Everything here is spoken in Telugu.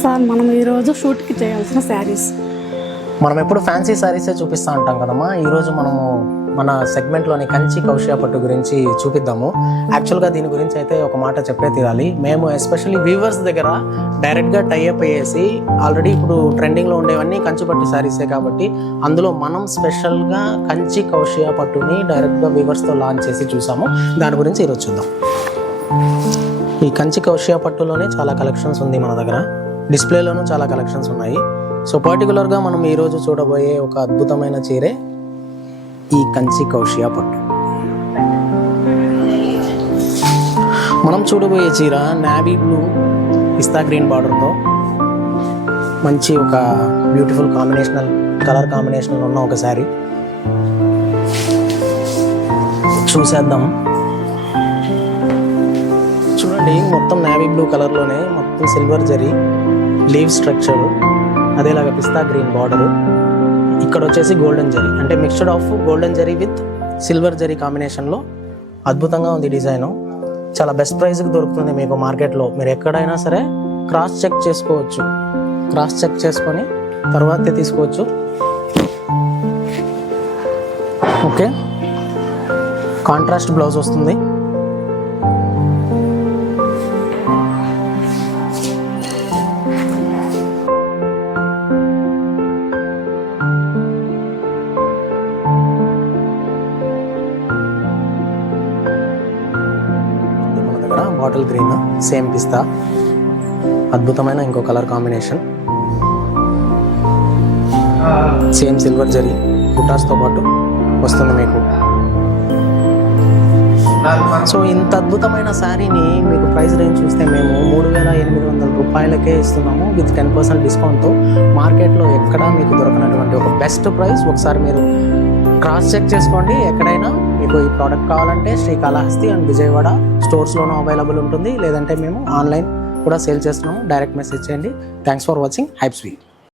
సార్ మనం ఈరోజు షూట్కి చేయాల్సిన శారీస్. మనం ఎప్పుడు ఫ్యాన్సీ శారీసే చూపిస్తూ ఉంటాం కదమ్మా. ఈరోజు మనము మన సెగ్మెంట్లోని కంచి కౌశియా పట్టు గురించి చూపిద్దాము. యాక్చువల్గా దీని గురించి అయితే ఒక మాట చెప్పే తీరాలి. మేము ఎస్పెషల్లీ వీవర్స్ దగ్గర డైరెక్ట్గా టైఅప్ అయ్యేసి ఆల్రెడీ ఇప్పుడు ట్రెండింగ్లో ఉండేవన్నీ కంచి పట్టు శారీసే కాబట్టి అందులో మనం స్పెషల్గా కంచి కౌశియా పట్టుని డైరెక్ట్గా వీవర్స్తో లాంచ్ చేసి చూసాము. దాని గురించి ఈరోజు చూద్దాం. ఈ కంచి కౌశియా పట్టులోనే చాలా కలెక్షన్స్ ఉంది మన దగ్గర. డిస్ప్లేలోనూ చాలా కలెక్షన్స్ ఉన్నాయి. సో పర్టికులర్గా మనం ఈరోజు చూడబోయే ఒక అద్భుతమైన చీరే ఈ కంచి కౌశియా పట్టు. మనం చూడబోయే చీర నావీ బ్లూ పిస్తా గ్రీన్ బార్డర్తో మంచి ఒక బ్యూటిఫుల్ కలర్ కాంబినేషన్ ఉన్న ఒక శారీ చూసేద్దాం. చూడండి, మొత్తం నావీ బ్లూ కలర్లోనే మొత్తం సిల్వర్ జరీ లీవ్ స్ట్రక్చరు, అదేలాగా పిస్తా గ్రీన్ బార్డరు, ఇక్కడ వచ్చేసి గోల్డెన్ జరీ, అంటే mixture of golden zari with silver zari కాంబినేషన్లో అద్భుతంగా ఉంది డిజైను. చాలా బెస్ట్ ప్రైస్కి దొరుకుతుంది మీకు మార్కెట్లో. మీరు ఎక్కడైనా సరే క్రాస్ చెక్ చేసుకోవచ్చు. క్రాస్ చెక్ చేసుకొని తర్వాతే తీసుకోవచ్చు. ఓకే, కాంట్రాస్ట్ బ్లౌజ్ వస్తుంది. బాటిల్ గ్రీన్, సేమ్ పిస్తా, అద్భుతమైన ఇంకో కలర్ కాంబినేషన్, సేమ్ సిల్వర్ జరీ బుటాస్తో పాటు వస్తుంది మీకు. సో ఇంత అద్భుతమైన శారీని మీకు ప్రైస్ రేంజ్ చూస్తే మేము 3,800 రూపాయలకే ఇస్తున్నాము విత్ 10% డిస్కౌంట్తో. మార్కెట్లో ఎక్కడా మీకు దొరకనటువంటి ఒక బెస్ట్ ప్రైస్. ఒకసారి మీరు క్రాస్ చెక్ చేసుకోండి. ఎక్కడైనా మీకు ఈ ప్రోడక్ట్ కావాలంటే శ్రీకాళహస్తి అండ్ విజయవాడ స్టోర్స్లోనూ అవైలబుల్ ఉంటుంది, లేదంటే మేము ఆన్లైన్ కూడా సేల్ చేస్తున్నాము. డైరెక్ట్ మెసేజ్ చేయండి. Thanks for watching hype sweet.